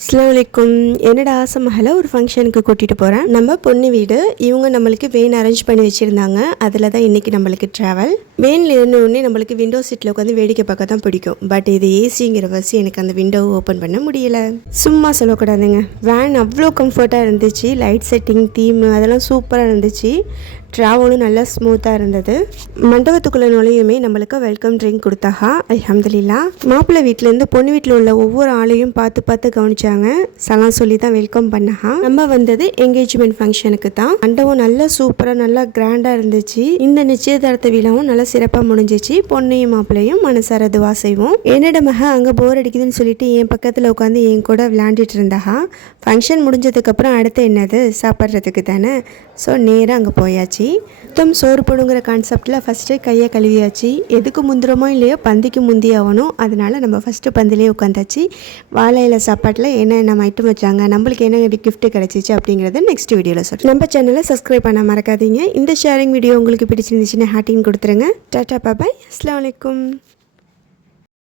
அஸ்ஸலாமுஅலைக்கும். என்னோட ஆசை மகளை ஒரு ஃபங்க்ஷனுக்கு கூட்டிகிட்டு போகிறேன். நம்ம பொண்ணு வீடு. இவங்க நம்மளுக்கு வேன் அரேஞ்ச் பண்ணி வச்சுருந்தாங்க. அதில் தான் இன்றைக்கி நம்மளுக்கு ட்ராவல். வேனில் இருந்தோடனே நம்மளுக்கு விண்டோ சீட்டில் உட்காந்து வேடிக்கை பார்க்க தான் பிடிக்கும். பட் இது ஏசிங்கிற வசி எனக்கு அந்த விண்டோவை ஓப்பன் பண்ண முடியலை. சும்மா சொல்லக்கூடாதுங்க. வேன் அவ்வளோ கம்ஃபர்ட்டாக இருந்துச்சு. லைட் செட்டிங், தீம் அதெல்லாம் சூப்பராக இருந்துச்சு. ட்ராவலும் நல்லா ஸ்மூத்தாக இருந்தது. மண்டபத்துக்குள்ளே நுழையுமே நம்மளுக்கு வெல்கம் ட்ரிங்க் கொடுத்தாங்க. அல்ஹம்துலில்லாஹ். மாப்பிள்ளை வீட்டிலேருந்து பொண்ணு வீட்டில் உள்ள ஒவ்வொரு ஆளையும் பார்த்து கவனிச்சாங்க. சலாம் சொல்லி தான் வெல்கம் பண்ணாங்க. நம்ம வந்தது என்கேஜ்மெண்ட் ஃபங்க்ஷனுக்கு தான். மண்டபம் நல்லா சூப்பராக நல்லா கிராண்டாக இருந்துச்சு. இந்த நிச்சயதார்த்த விழாவும் நல்லா சிறப்பாக முடிஞ்சிச்சு. பொண்ணையும் மாப்பிள்ளையும் மனசார துவா செய்வோம். என்னோட மக அங்கே போர் அடிக்குதுன்னு சொல்லிட்டு என் பக்கத்தில் உட்காந்து என் கூட விளையாண்டுட்டு இருந்தாங்க. ஃபங்க்ஷன் முடிஞ்சதுக்கப்புறம் அடுத்து என்னது சாப்பிட்றதுக்கு தானே. ஸோ நேராக அங்கே போயாச்சு. மொத்தம் சோறு போடுங்கிற கான்செப்டில் ஃபஸ்ட்டு கையை கழுவியாச்சு. எதுக்கு முந்துறமோ இல்லையோ பந்திக்கு முந்தி ஆகணும். அதனால நம்ம ஃபஸ்ட்டு பந்திலே உட்காந்தாச்சு. வாழையில சாப்பாட்டில் என்னென்ன ஐட்டம் வச்சாங்க, நம்மளுக்கு என்ன கிஃப்ட் கிடச்சிச்சு அப்படிங்கிறத நெக்ஸ்ட் வீடியோவில் சொல்கிறேன். நம்ம சேனலை சப்ஸ்கிரைப் பண்ண மறக்காதீங்க. இந்த ஷேரிங் வீடியோ உங்களுக்கு பிடிச்சிருந்துச்சுன்னா ஹார்ட்டிங் கொடுத்துருங்க. டாட்டா பாய். அஸ்ஸலாமு அலைக்கும்.